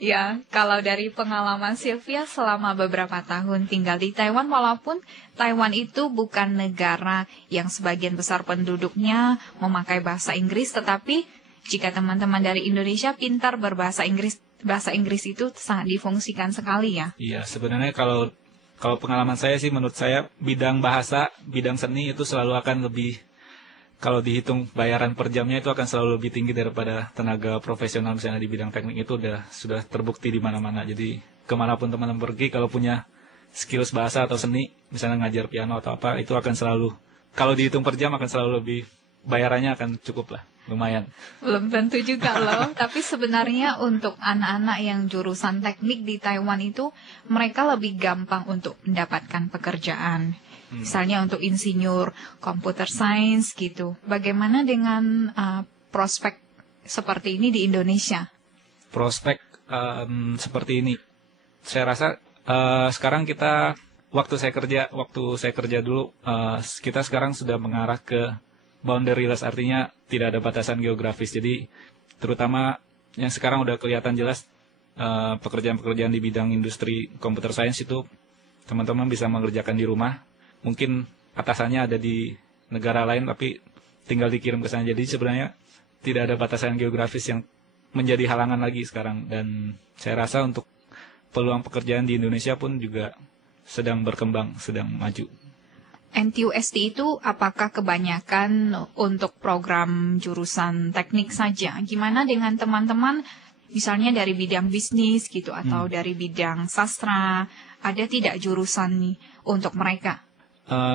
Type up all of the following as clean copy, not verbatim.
Ya, kalau dari pengalaman Sylvia selama beberapa tahun tinggal di Taiwan, walaupun Taiwan itu bukan negara yang sebagian besar penduduknya memakai bahasa Inggris, tetapi jika teman-teman dari Indonesia pintar berbahasa Inggris, bahasa Inggris itu sangat difungsikan sekali ya. Iya, sebenarnya kalau pengalaman saya sih, menurut saya bidang bahasa, bidang seni itu selalu akan lebih, kalau dihitung bayaran per jamnya itu akan selalu lebih tinggi daripada tenaga profesional misalnya di bidang teknik. Itu sudah terbukti di mana-mana. Jadi kemanapun teman-teman pergi, kalau punya skills bahasa atau seni, misalnya ngajar piano atau apa, itu akan selalu, kalau dihitung per jam akan selalu lebih, bayarannya akan cukup lah, lumayan. Belum tentu juga loh, tapi sebenarnya untuk anak-anak yang jurusan teknik di Taiwan itu, mereka lebih gampang untuk mendapatkan pekerjaan. Misalnya untuk insinyur, computer science gitu. Bagaimana dengan prospek seperti ini di Indonesia? Prospek seperti ini, saya rasa sekarang kita, waktu saya kerja dulu, kita sekarang sudah mengarah ke boundaryless, artinya tidak ada batasan geografis. Jadi terutama yang sekarang udah kelihatan jelas, pekerjaan-pekerjaan di bidang industri computer science itu teman-teman bisa mengerjakan di rumah. Mungkin atasannya ada di negara lain, tapi tinggal dikirim ke sana. Jadi sebenarnya tidak ada batasan geografis yang menjadi halangan lagi sekarang. Dan saya rasa untuk peluang pekerjaan di Indonesia pun juga sedang berkembang, sedang maju. NTUST itu apakah kebanyakan untuk program jurusan teknik saja? Gimana dengan teman-teman misalnya dari bidang bisnis gitu atau dari bidang sastra? Ada tidak jurusan nih untuk mereka?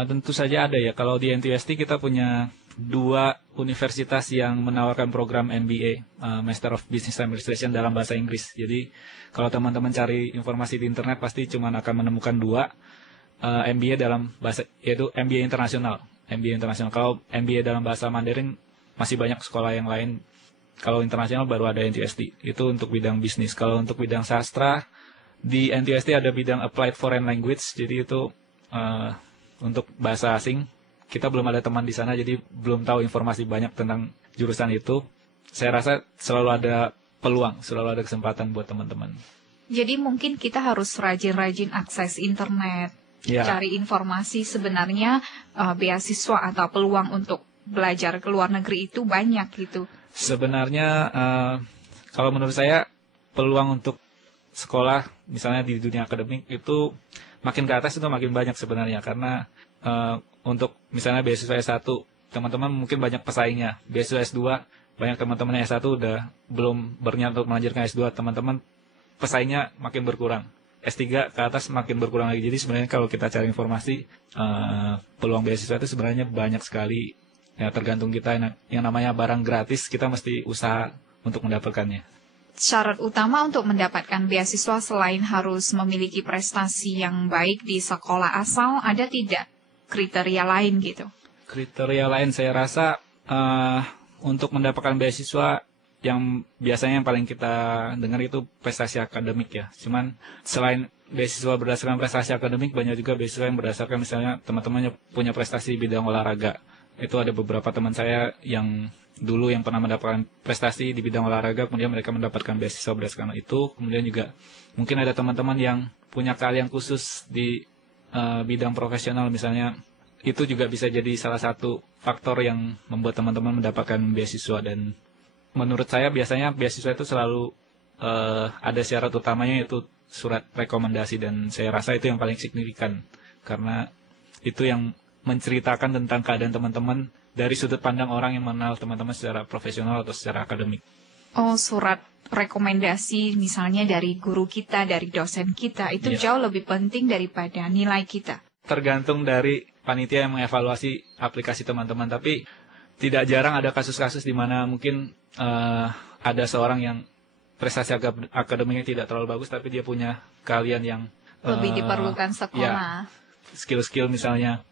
Tentu saja ada ya. Kalau di NTUST kita punya 2 universitas yang menawarkan program MBA, Master of Business Administration dalam bahasa Inggris. Jadi kalau teman-teman cari informasi di internet pasti cuma akan menemukan 2 MBA dalam bahasa, yaitu MBA internasional. MBA internasional. Kalau MBA dalam bahasa Mandarin masih banyak sekolah yang lain. Kalau internasional baru ada NTUST. Itu untuk bidang bisnis. Kalau untuk bidang sastra, di NTUST ada bidang Applied Foreign Language. Jadi itu untuk bahasa asing. Kita belum ada teman di sana, jadi belum tahu informasi banyak tentang jurusan itu. Saya rasa selalu ada peluang, selalu ada kesempatan buat teman-teman. Jadi mungkin kita harus rajin-rajin akses internet, cari informasi. Sebenarnya beasiswa atau peluang untuk belajar ke luar negeri itu banyak gitu. Sebenarnya kalau menurut saya peluang untuk sekolah misalnya di dunia akademik itu makin ke atas itu makin banyak sebenarnya, karena untuk misalnya beasiswa S1, teman-teman mungkin banyak pesaingnya. Beasiswa S2, banyak teman-teman S1 udah belum berniat untuk melanjutkan S2, teman-teman pesaingnya makin berkurang. S3 ke atas makin berkurang lagi. Jadi sebenarnya kalau kita cari informasi, peluang beasiswa itu sebenarnya banyak sekali. Ya tergantung kita, yang namanya barang gratis, kita mesti usaha untuk mendapatkannya. Syarat utama untuk mendapatkan beasiswa selain harus memiliki prestasi yang baik di sekolah asal, ada tidak kriteria lain gitu? Kriteria lain saya rasa untuk mendapatkan beasiswa yang biasanya yang paling kita dengar itu prestasi akademik ya. Cuman selain beasiswa berdasarkan prestasi akademik, banyak juga beasiswa yang berdasarkan misalnya teman-temannya punya prestasi di bidang olahraga. Itu ada beberapa teman saya yang dulu yang pernah mendapatkan prestasi di bidang olahraga, kemudian mereka mendapatkan beasiswa berdasarkan itu. Kemudian juga mungkin ada teman-teman yang punya keahlian khusus di bidang profesional misalnya. Itu juga bisa jadi salah satu faktor yang membuat teman-teman mendapatkan beasiswa. Dan menurut saya biasanya beasiswa itu selalu ada syarat utamanya, yaitu surat rekomendasi. Dan saya rasa itu yang paling signifikan, karena itu yang menceritakan tentang keadaan teman-teman dari sudut pandang orang yang mengenal teman-teman secara profesional atau secara akademik. Oh, surat rekomendasi misalnya dari guru kita, dari dosen kita, itu jauh lebih penting daripada nilai kita. Tergantung dari panitia yang mengevaluasi aplikasi teman-teman, tapi tidak jarang ada kasus-kasus di mana mungkin ada seorang yang prestasi akademiknya tidak terlalu bagus, tapi dia punya keahlian yang lebih diperlukan sekolah. Skill-skill misalnya.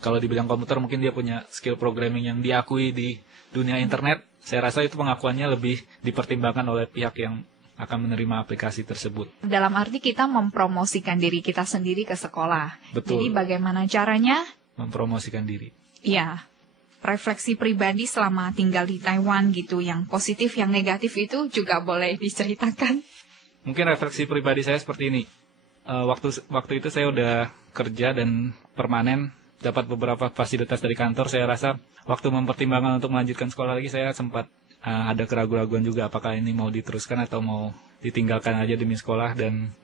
Kalau di bidang komputer mungkin dia punya skill programming yang diakui di dunia internet. Saya rasa itu pengakuannya lebih dipertimbangkan oleh pihak yang akan menerima aplikasi tersebut. Dalam arti kita mempromosikan diri kita sendiri ke sekolah. Betul. Jadi bagaimana caranya? Mempromosikan diri. Ya, refleksi pribadi selama tinggal di Taiwan gitu, yang positif, yang negatif itu juga boleh diceritakan. Mungkin refleksi pribadi saya seperti ini. Waktu itu saya udah kerja dan permanen, dapat beberapa fasilitas dari kantor. Saya rasa waktu mempertimbangkan untuk melanjutkan sekolah lagi, saya sempat ada keraguan-keraguan juga apakah ini mau diteruskan atau mau ditinggalkan aja demi sekolah. Dan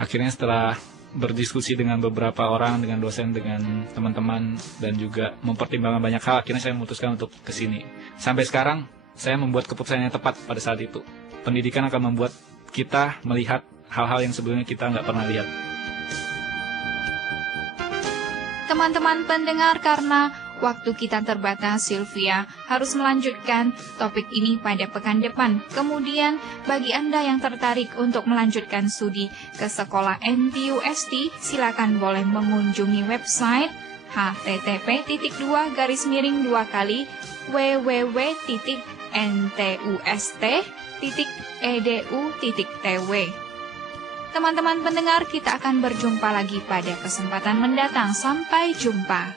akhirnya setelah berdiskusi dengan beberapa orang, dengan dosen, dengan teman-teman, dan juga mempertimbangkan banyak hal, akhirnya saya memutuskan untuk kesini. Sampai sekarang, saya membuat keputusan yang tepat pada saat itu. Pendidikan akan membuat kita melihat hal-hal yang sebelumnya kita nggak pernah lihat. Teman-teman pendengar, karena waktu kita terbatas, Sylvia harus melanjutkan topik ini pada pekan depan. Kemudian, bagi Anda yang tertarik untuk melanjutkan studi ke sekolah NTUST, silakan boleh mengunjungi website http://www.ntust.edu.tw. Teman-teman pendengar, kita akan berjumpa lagi pada kesempatan mendatang. Sampai jumpa.